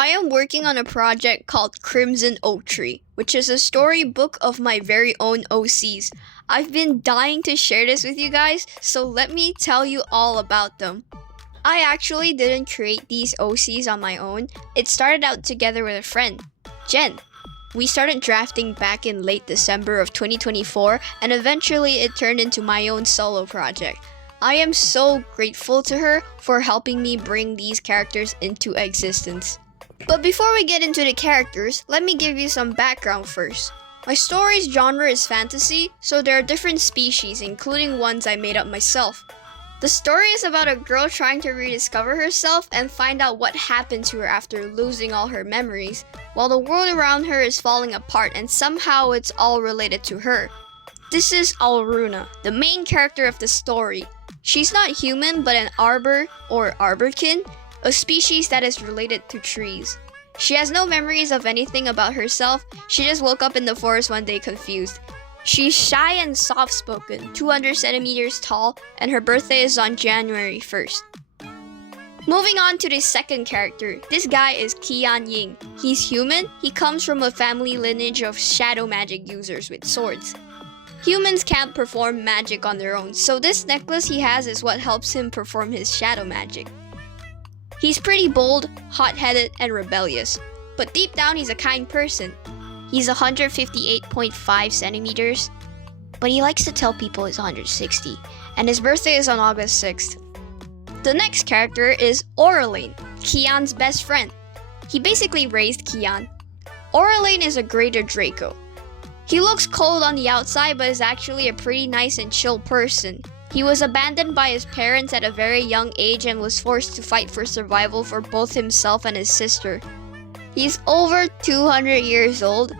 I am working on a project called Crimson Oak Tree, which is a storybook of my very own OCs. I've been dying to share this with you guys, so let me tell you all about them. I actually didn't create these OCs on my own. It started out together with a friend, Jen. We started drafting back in late December of 2024, and eventually it turned into my own solo project. I am so grateful to her for helping me bring these characters into existence. But before we get into the characters, let me give you some background first. My story's genre is fantasy, so there are different species, including ones I made up myself. The story is about a girl trying to rediscover herself and find out what happened to her after losing all her memories, while the world around her is falling apart and somehow it's all related to her. This is Alruna, the main character of the story. She's not human but an arbor or arborkin, a species that is related to trees. She has no memories of anything about herself. She just woke up in the forest one day confused. She's shy and soft-spoken, 200 centimeters tall, and her birthday is on January 1st. Moving on to the second character, this guy is Qian Ying. He's human. He comes from a family lineage of shadow magic users with swords. Humans can't perform magic on their own, so this necklace he has is what helps him perform his shadow magic. He's pretty bold, hot-headed, and rebellious, but deep down he's a kind person. He's 158.5 centimeters, but he likes to tell people he's 160, and his birthday is on August 6th. The next character is Aurelane, Qian's best friend. He basically raised Qian. Aurelane is a greater Draco. He looks cold on the outside, but is actually a pretty nice and chill person. He was abandoned by his parents at a very young age and was forced to fight for survival for both himself and his sister. He's over 200 years old,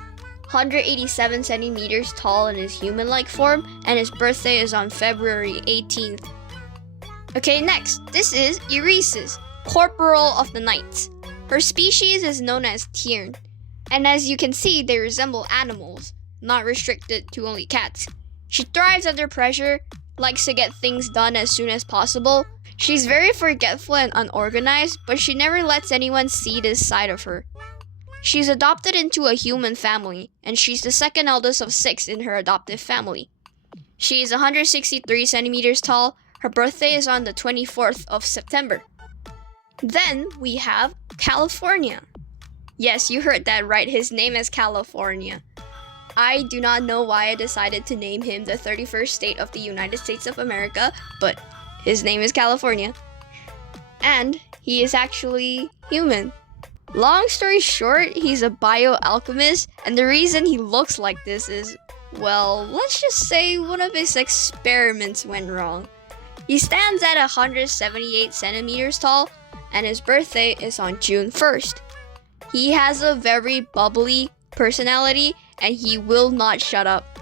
187 centimeters tall in his human-like form, and his birthday is on February 18th. Okay, next, this is Iresis, Corporal of the Knights. Her species is known as Tiern, and as you can see, they resemble animals, not restricted to only cats. She thrives under pressure, likes to get things done as soon as possible. She's very forgetful and unorganized, but she never lets anyone see this side of her. She's adopted into a human family, and she's the second eldest of 6 in her adoptive family. She is 163 centimeters tall. Her birthday is on the 24th of September. Then we have California. Yes, you heard that right, his name is California. I do not know why I decided to name him the 31st state of the United States of America, but his name is California. And he is actually human. Long story short, he's a bioalchemist, and the reason he looks like this is, well, let's just say one of his experiments went wrong. He stands at 178 centimeters tall, and his birthday is on June 1st. He has a very bubbly personality, and he will not shut up.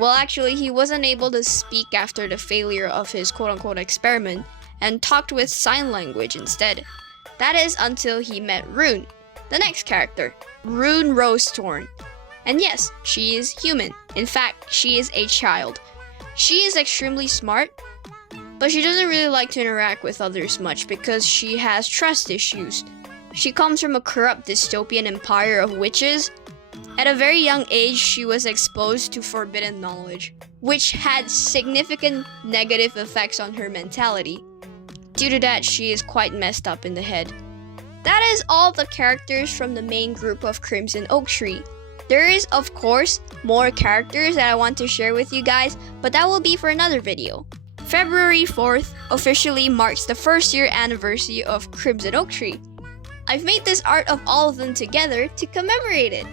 Well, actually, he wasn't able to speak after the failure of his quote-unquote experiment, and talked with sign language instead. That is until he met Rune, the next character, Rune Rosetorn. And yes, she is human. In fact, she is a child. She is extremely smart, but she doesn't really like to interact with others much because she has trust issues. She comes from a corrupt dystopian empire of witches. At a very young age, she was exposed to forbidden knowledge, which had significant negative effects on her mentality. Due to that, she is quite messed up in the head. That is all the characters from the main group of Crimson Oak Tree. There is, of course, more characters that I want to share with you guys, but that will be for another video. February 4th officially marks the first year anniversary of Crimson Oak Tree. I've made this art of all of them together to commemorate it.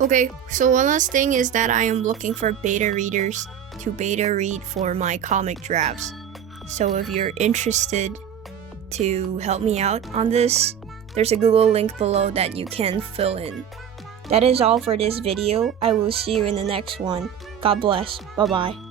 Okay, so one last thing is that I am looking for beta readers to beta read for my comic drafts. So if you're interested to help me out on this, there's a Google link below that you can fill in. That is all for this video. I will see you in the next one. God bless. Bye-bye.